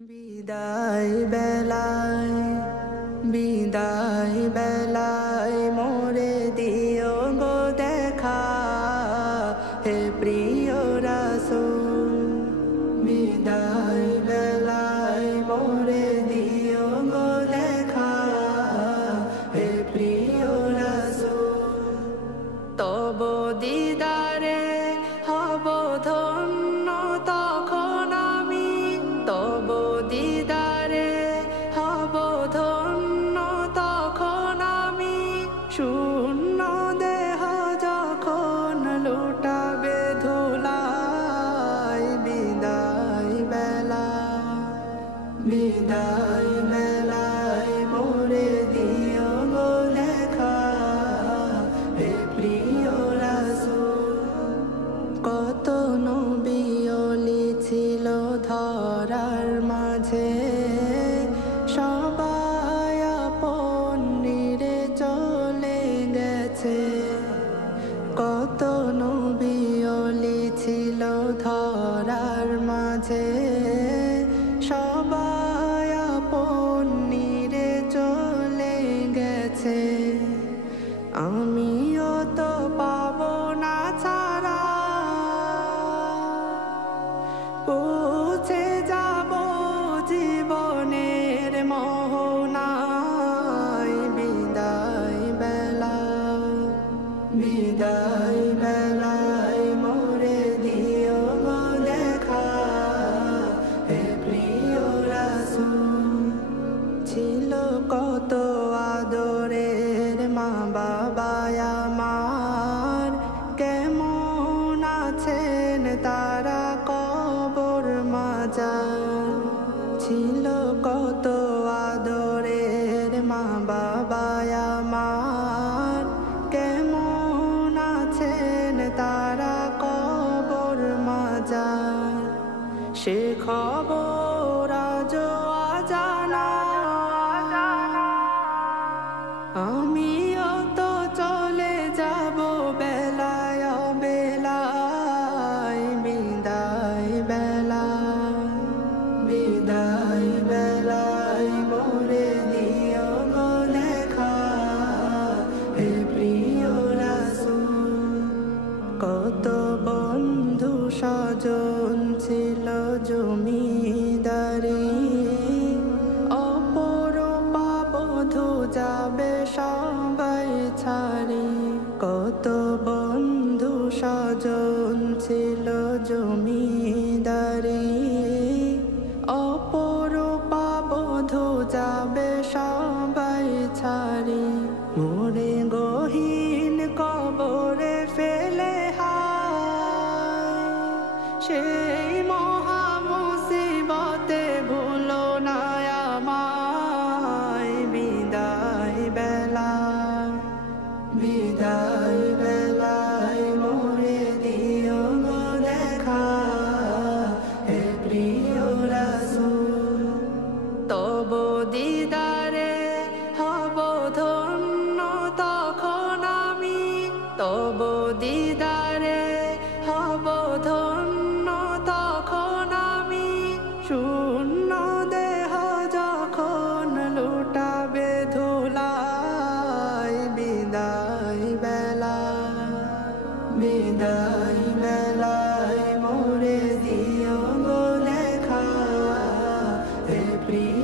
বিদায় বেলায় বিদায় বেলায় মোরে দিও গো দেখা, হে প্রিয় রাসূল। বিদায় বেলায় মোরে দিও গো দেখা, হে প্রিয় রাসূল। তব দিদারে হব ধন্য তখন আমি, তব দিদারে হব ধন্য তখন আমি। শূন্য দেহ যখন লুটাবে ধুলায়, বিদায় বেলা বিদায় বেলায় মোরে দিও গো দেখা, হে প্রিয় রাসূল। কত নবী ওলি ছিল ধরার মাঝে, সবাই আপন নিরে চলে গেছে। কত নবী ওলি ছিল ধরার মাঝে, সবাই আপন নিরে চলে গেছে। আমিও তো পাবো না ছাড়া, পৌঁছে যাব জীবনের মোহনায়। বিদায় বেলা বিদায় বেলায় মোরে দিও গো দেখা, হে প্রিয় রাসূল। ছিল কত আদরের মা বাবা আমার, কেমন আছেন তারা কবর মাজার। ছিল কত আদরের মা বাবা আমার, কেমন আছেন তারা কবর মাজার। সে খবর আজও অজানা, আমিও তো চলে যাব বেলায় বেলায়। বিদায় বেলা বিদায় বেলায় মোরে দিও গো দেখা, হে প্রিয় রাসূল। কত বন্ধু স্বজন ছিল জমিদারি, অপরূপা বধূ যাবে সবাই ছাড়ি। কত বন্ধু স্বজন ছিল জমিদারি, অপরূপা বধূ যাবে সবাই ছাড়ি। মোরে গহীন কবরে ফেলে হায়, সেই মহা মুসিবতে ভুলো না আমায়। বিদায় বেলা বিদায় বেলায় মোরে দিও গো দেখা, হে প্রিয় রাসূল। তব দিদারে হব ধন্য তখন আমি, তব দিদারে হব ধন্য তখন আমি। শূন্য দেহ যখন লুটাবে ধুলায়, বিদায় বেলা বিদায় বেলায় মোরে দিও গো দেখা, হে প্রিয়